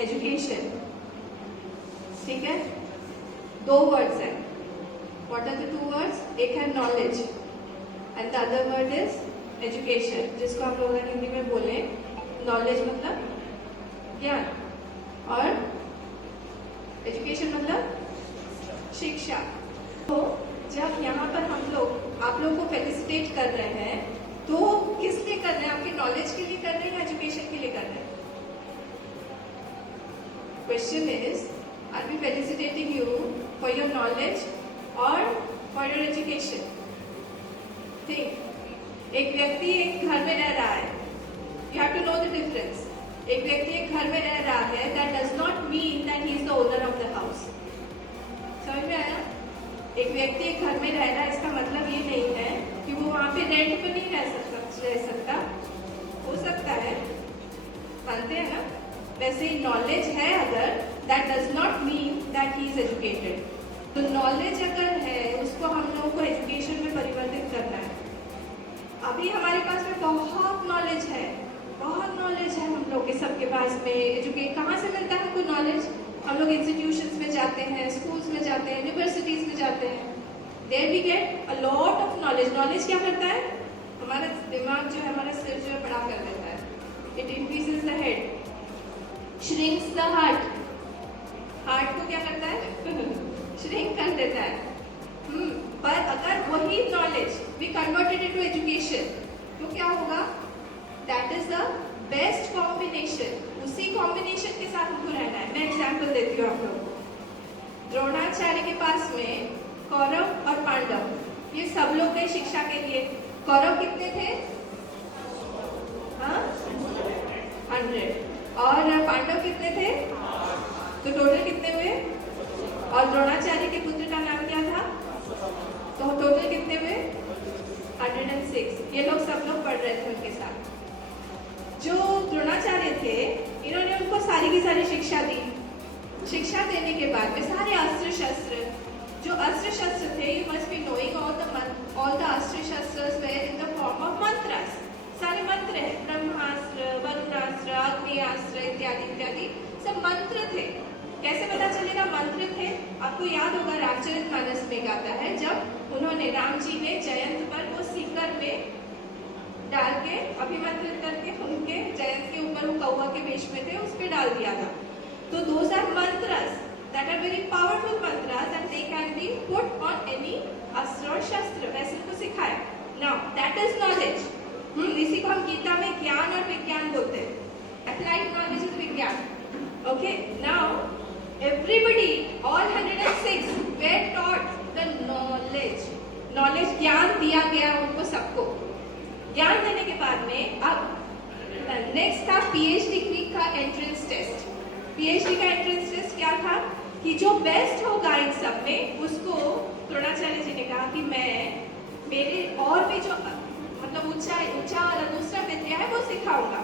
Education. ठीक है, दो वर्ड्स है। What are the two words? एक है knowledge and the other word is education, जिसको हम लोग हिंदी में बोले नॉलेज मतलब ज्ञान और एजुकेशन मतलब शिक्षा। तो जब यहाँ पर हम लोग आप लोगों को फेलिसिटेट कर रहे हैं तो किस लिए कर रहे हैं? आपके नॉलेज के लिए कर रहे हैं या एजुकेशन के लिए कर रहे हैं? Question is, are we felicitating you for your knowledge और फॉर योर एजुकेशन? थिंक, एक व्यक्ति एक घर में रह रहा है, you have to know the difference. एक व्यक्ति एक घर में रह रहा है, that does not mean that he is the owner of the house. समझ में आया? एक व्यक्ति एक घर में रह रहा है, इसका मतलब ये नहीं है कि वो वहां पे रेंट पर नहीं रह सकता। हो सकता है, मानते हैं ना? वैसे ही नॉलेज है अगर, that does not mean that he is educated. तो नॉलेज अगर है, उसको हम लोगों को एजुकेशन में परिवर्तित करना है। अभी हमारे पास में बहुत नॉलेज है, बहुत नॉलेज है हम लोग के सबके पास में। एजुकेट कहाँ से मिलता है हमको नॉलेज? हम लोग इंस्टीट्यूशंस में जाते हैं, स्कूल्स में जाते हैं, यूनिवर्सिटीज में जाते हैं, there we get a lot of knowledge. Knowledge क्या करता है? हमारा दिमाग जो है, हमारा सिर जो है, बड़ा कर देता है। It increases the head, shrinks the heart. Heart को क्या करता है? श्रिंक कर देता है। पर अगर वही knowledge we converted into education तो क्या होगा? That is the best combination. उसी कॉम्बिनेशन के साथ हमको रहना है। मैं एग्जाम्पल देती हूँ आप लोगों को। द्रोणाचार्य के पास में कौरव और पांडव, ये सब लोग गए शिक्षा के लिए। कौरव कितने थे? 100। और पांडव कितने थे? तो टोटल कितने हुए? और द्रोणाचार्य के पुत्र का नाम क्या था? तो टोटल कितने हुए? 106। ये लोग सब लोग पढ़ रहे थे उनके साथ। जो द्रोणाचार्य थे, इन्होंने उनको सारी की सारी शिक्षा दी। शिक्षा देने के बाद में सारे अस्त्र शस्त्र, जो अस्त्र शस्त्र थे, you must be knowing all the अस्त्र शस्त्र were in the form of mantras. सारे मंत्र है, ब्रह्मास्त्र, वरुणास्त्र, अग्नियास्त्र इत्यादि इत्यादि सब मंत्र थे। कैसे पता चलेगा मंत्र थे? आपको याद होगा रामचरितमानस में गाता है, जब उन्होंने राम जी ने जयंत पर वो सीकर पे डाल के अभिमंत्रित करके उनके जयंत के ऊपर वो कौवा के वेश में थे, उस पे डाल दिया था। तो those are mantras that are very powerful mantras that they can be put on any अस्त्र और शस्त्र। वैसे उनको सिखाया। Now that is knowledge. इसी को हम गीता में ज्ञान और विज्ञान बोलते हैं। अप्लाइड नॉलेज इज विज्ञान। Okay, now everybody, all 106 were taught the knowledge. Knowledge ज्ञान दिया गया उनको सबको। ज्ञान देने के बाद में अब नेक्स्ट था पीएचडी का एंट्रेंस टेस्ट। पीएचडी का एंट्रेंस टेस्ट क्या था कि जो बेस्ट होगा इन सब में, उसको द्रोणाचार्य जी ने कहा कि मैं मेरे और भी जो मतलब ऊंचा वाला दूसरा विद्या है वो सिखाऊंगा।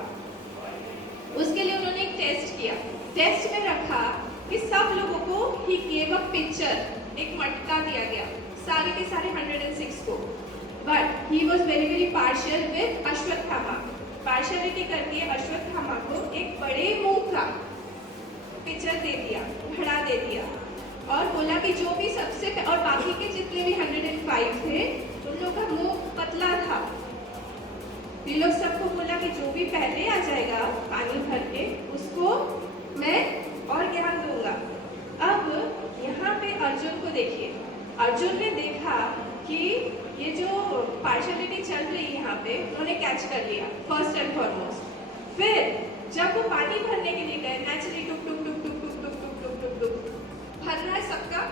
उसके लिए उन्होंने एक टेस्ट किया। टेस्ट में रखा कि सब लोगों को ही गेव अ पिक्चर, एक मटका दिया गया सारे के सारे 106 को। But he was very very partial with Ashwatthama. Partiality करके अश्वत्थामा को एक बड़े मुंह का पिक्चर दे दिया, घड़ा दे दिया, और बोला कि जो भी सबसे और बाकी के जितने भी 105 थे उन लोग का मुंह पतला था। ये लोग सबको बोला कि जो भी पहले आ जाएगा पानी भर के, उसको मैं और ज्ञान दूंगा। अब यहाँ पे अर्जुन को देखिए। अर्जुन ने देखा कि ये जो पार्शियलिटी चल रही है यहाँ पे, उन्होंने कैच कर लिया फर्स्ट एंड फॉरमोस्ट। फिर जब वो पानी भरने के लिए गए, नेचुरली टुक टुक टुक टुक टुक टुक टुक टुक टुक टुक भर रहा है सबका।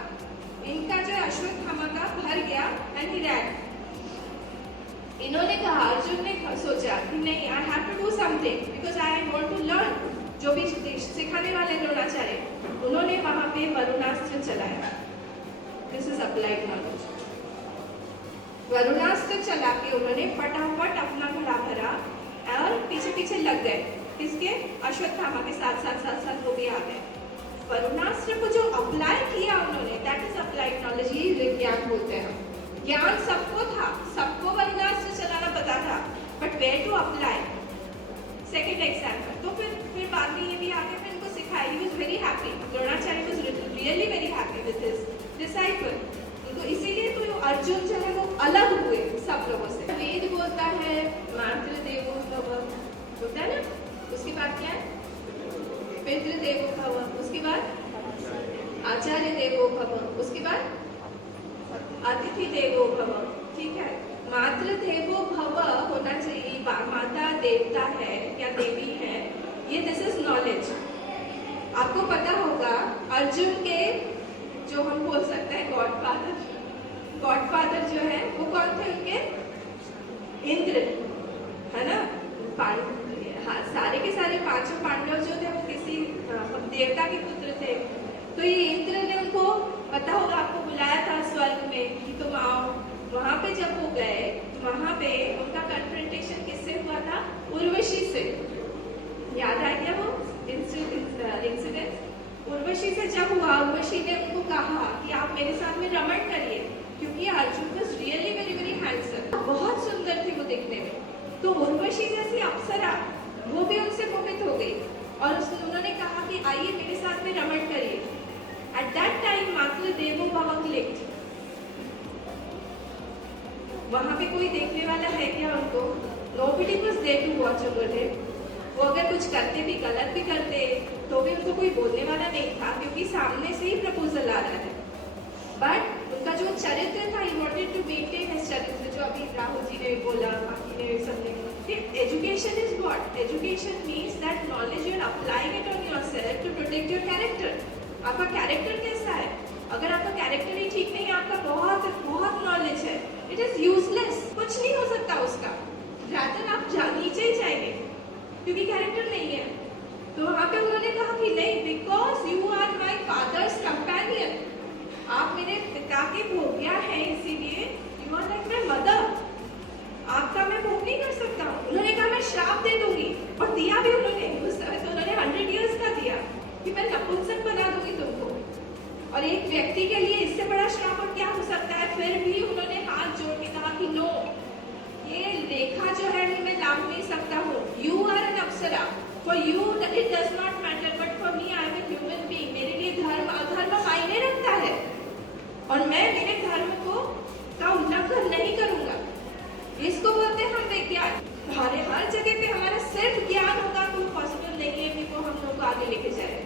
इनका जो अश्वत्थामा का भर गया एंड ही रैन। इन्होंने कहा, अर्जुन ने सोचा कि नहीं, I have to do something because I want to learn. जो भी सिखाने वाले द्रोणाचार्य, उन्होंने वहां पे वरुणास्त्र चलाया। This is applied knowledge. Varunastra चला के उन्होंने फटाफट अपना घड़ा भरा और पीछे पीछे लग गए। किसके? अश्वत्थामा के साथ साथ साथ साथ वो भी आ गए। वरुणास्त्र को जो अप्लाई किया उन्होंने, दैट इज अप्लाइड नॉलेज। ये विज्ञान बोलते हैं। ज्ञान सबको था, सबको वरुणास्त्र चलाना पता था, but where to apply. Second example. तो फिर बाद में ये भी आगे फिर इनको सिखाया, very happy. Dronacharya was really very happy with his disciple. तो इसीलिए तो अर्जुन जो है वो अलग हुए सब लोगों से. वेद बोलता है मातृदेवो भव, बोलता है ना. उसके बाद क्या है? पितृदेवो भव. उसके बाद आचार्य देवो भव. उसके बाद अतिथि देवो भव. ठीक है. मातृदेवो भव होना चाहिए. माता देवता है या देवी है, ये दिस इज नॉलेज. आपको पता होगा अर्जुन के जो हम बोल सकते हैं गॉडफादर जो है वो कौन थे उनके? इंद्र, है ना. हाँ, सारे के सारे पांचों पांडव जो थे वो किसी देवता के पुत्र थे. तो ये इंद्र ने उनको पता होगा आपको बुलाया था स्वर्ग में कि तुम आओ. वहां पे जब वो गए वहां पे उनका कन्फ्रंटेशन किससे हुआ था? उर्वशी से. याद आ गया वो इंसिडेंट? उर्वशी से जब हुआ, उर्वशी ने उनको कहा कि आप मेरे साथ में रमण करिए, क्योंकि Arjun was really very very handsome. बहुत सुंदर थे वो दिखने में. तो उर्वशी जैसी अप्सरा वो भी उनसे मोहित हो गई और उन्होंने कहा कि आइए मेरे साथ में रमण करिए. एट दैट टाइम मातृदेवो भव क्लिक्ड. वहां पे कोई देखने वाला है क्या उनको? Nobody was there to watch over them. वो अगर कुछ करते भी, गलत भी करते तो भी उनको कोई बोलने वाला नहीं था, क्योंकि सामने से ही प्रपोजल आ रहा है. बट उनका जो चरित्र था, he wanted to maintain his चरित्र, जो अभी राहुल जी ने बोला, बाकी ने सबने. Education is what? Education means that knowledge you are applying it on yourself to protect your character. आपका कैरेक्टर कैसा है? अगर आपका कैरेक्टर ही ठीक नहीं है, आपका बहुत बहुत नॉलेज है, इट इज यूजलेस. कुछ नहीं हो सकता उसका. रादर आप नीचे ही जाएंगे क्योंकि कैरेक्टर नहीं है. तो वहां पे उन्होंने कहा कि नहीं, because you are my father's companion. आप मेरे पिता के भोग्या हैं, इसीलिए you are like my mother. आपका मैं भोग नहीं कर सकता. उन्होंने कहा मैं श्राप दे दूंगी, और दिया भी उन्होंने. उस समय तो उन्होंने 100 years का दिया कि मैं नपुंसक बना दूंगी तुमको. और एक व्यक्ति के लिए इससे बड़ा श्राप और क्या हो सकता है? फिर भी उन्होंने हाथ जोड़ के कहा कि नो, ये लेखा जो है मैं लाभ नहीं सकता हूँ. You are an apsara. For you it does not matter, but for me I am a human being. मेरे लिए धर्म अधर्म मायने रखता है और मैं मेरे धर्म का उल्लंघन नहीं करूंगा. इसको बोलते हैं हम विज्ञान. हर जगह पे हमारा सिर्फ ज्ञान होगा तो पॉसिबल नहीं है कि वो हम लोग को आगे लेके जाए.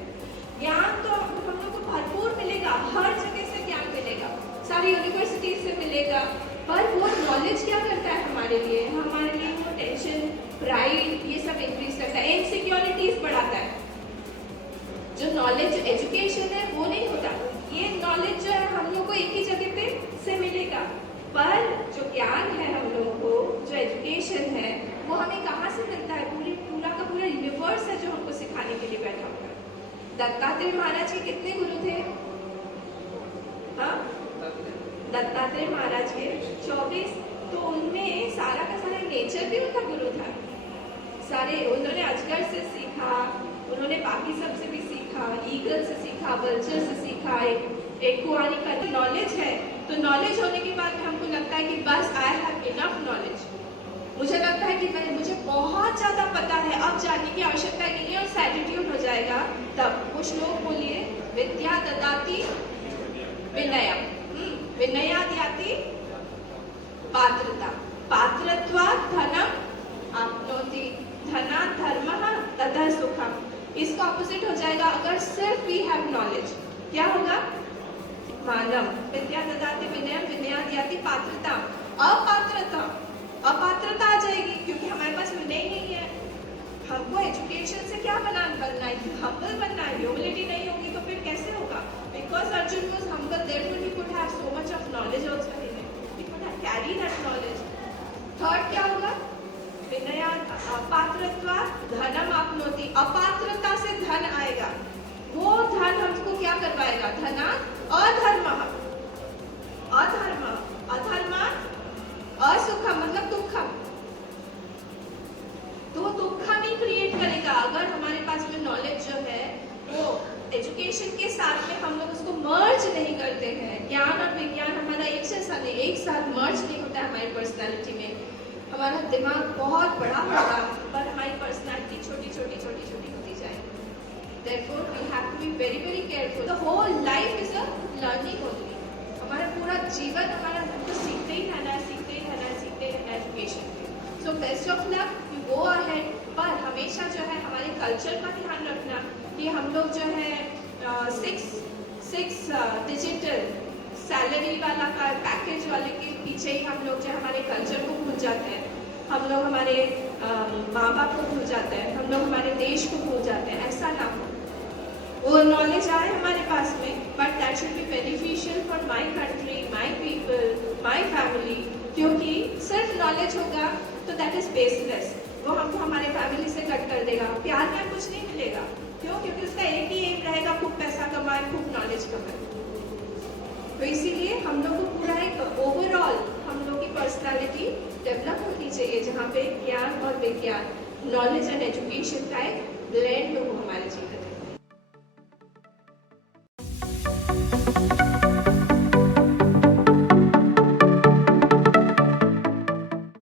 ज्ञान तो हम लोग को भरपूर मिलेगा, हर जगह से ज्ञान मिलेगा, सारी यूनिवर्सिटी से मिलेगा. पर वो नॉलेज क्या करता है हमारे लिए? हमारे लिए वो टेंशन, प्राइड, ये सब इंक्रीज करता है, इनसिक्योरिटीज बढ़ाता है. जो नॉलेज एजुकेशन है वो नहीं होता. ये नॉलेज जो है हम लोग को एक ही जगह पे से मिलेगा. पर जो ज्ञान है हम लोगों को, जो एजुकेशन है, वो हमें कहाँ से मिलता है? पूरा का पूरा यूनिवर्स है जो हमको सिखाने के लिए बैठा हुआ है. दत्तात्रेय महाराज के कितने गुरु थे? हाँ, दत्तात्रेय महाराज के 24. तो उनमें सारा का सारा नेचर भी उनका गुरु था. सारे उन्होंने अजगर से सीखा, उन्होंने बाकी सब से भी सीखा, ईगल से सीखा, वल्चर से सीखा. एक कुआरी का नॉलेज है. तो नॉलेज होने के बाद हमको लगता है कि बस आई हैव इनफ नॉलेज. मुझे लगता है कि मुझे बहुत ज्यादा पता है, अब जानने की आवश्यकता नहीं है, और एटीट्यूड हो जाएगा. तब वो श्लोक बोलिए, विद्या ददाति विनयम, विनयाद्याति पात्रता, पात्रत्वात् धनम आप्नोति, धनात् धर्मः ततः सुखम. इसका ऑपोजिट हो जाएगा अगर सिर्फ वी हैव नॉलेज. क्या होगा? मानव. विद्या ददाति विनयम, विनयाद्याति पात्रता. अपात्रता आ जाएगी क्योंकि हमारे पास विनय नहीं है. हमको एजुकेशन से क्या बनना है? हम्बल बनना है. ह्यूमिलिटी नहीं होगी तो फिर कैसे होगा? Because Arjun was humble, therefore he could have so much of knowledge also in him. He could have carry that knowledge. Third क्या होगा? विनया अपात्रत्वात् धनम आप्नोति. अपात्रता से धन आएगा. वो धन हमको क्या करवाएगा? धनात् अधर्मः. अधर्मात् असुखम मतलब दुखम. तो दुखम ही क्रिएट करेगा अगर हमारे पास में नॉलेज जो है वो एजुकेशन के साथ में हम लोग उसको मर्ज नहीं करते हैं. ज्ञान और विज्ञान हमारा एक जैसा नहीं, एक साथ मर्ज नहीं होता है हमारी पर्सनालिटी में. हमारा दिमाग बहुत बड़ा होगा पर हमारी पर्सनालिटी छोटी छोटी होती जाएगी. Therefore, we have to be very, very careful. The whole life is a learning only. हमारा पूरा जीवन हमारा हमको सीखते ही रहना है, सीखते ही रहना है, सीखते ही रहना है एजुकेशन में. So best of luck, you go ahead. पर हमेशा जो है हमारे कल्चर का ध्यान रखना कि हम लोग जो है 6 डिजिटल सैलरी वाला का पैकेज वाले के पीछे ही हम लोग जो हमारे कल्चर को भूल जाते हैं. हम लोग हमारे माँ बाप को भूल जाते हैं, हम लोग हमारे देश को भूल जाते हैं. ऐसा ना हो. वो नॉलेज आए हमारे पास में, but that should be beneficial for my country, my people, my family. क्योंकि सिर्फ नॉलेज होगा तो दैट इज बेसलेस. वो हमको हमारे फैमिली से कट कर देगा. प्यार में कुछ नहीं मिलेगा. क्यों? क्योंकि उसका एक ही एम रहेगा, खूब पैसा कमाए, खूब नॉलेज कमाए. तो इसीलिए हम लोग को पूरा एक ओवरऑल हम लोग की पर्सनालिटी डेवलप होनी चाहिए, जहाँ पे ज्ञान और विज्ञान, नॉलेज एंड एजुकेशन का एक ब्लेंड हो हमारे जीवन में.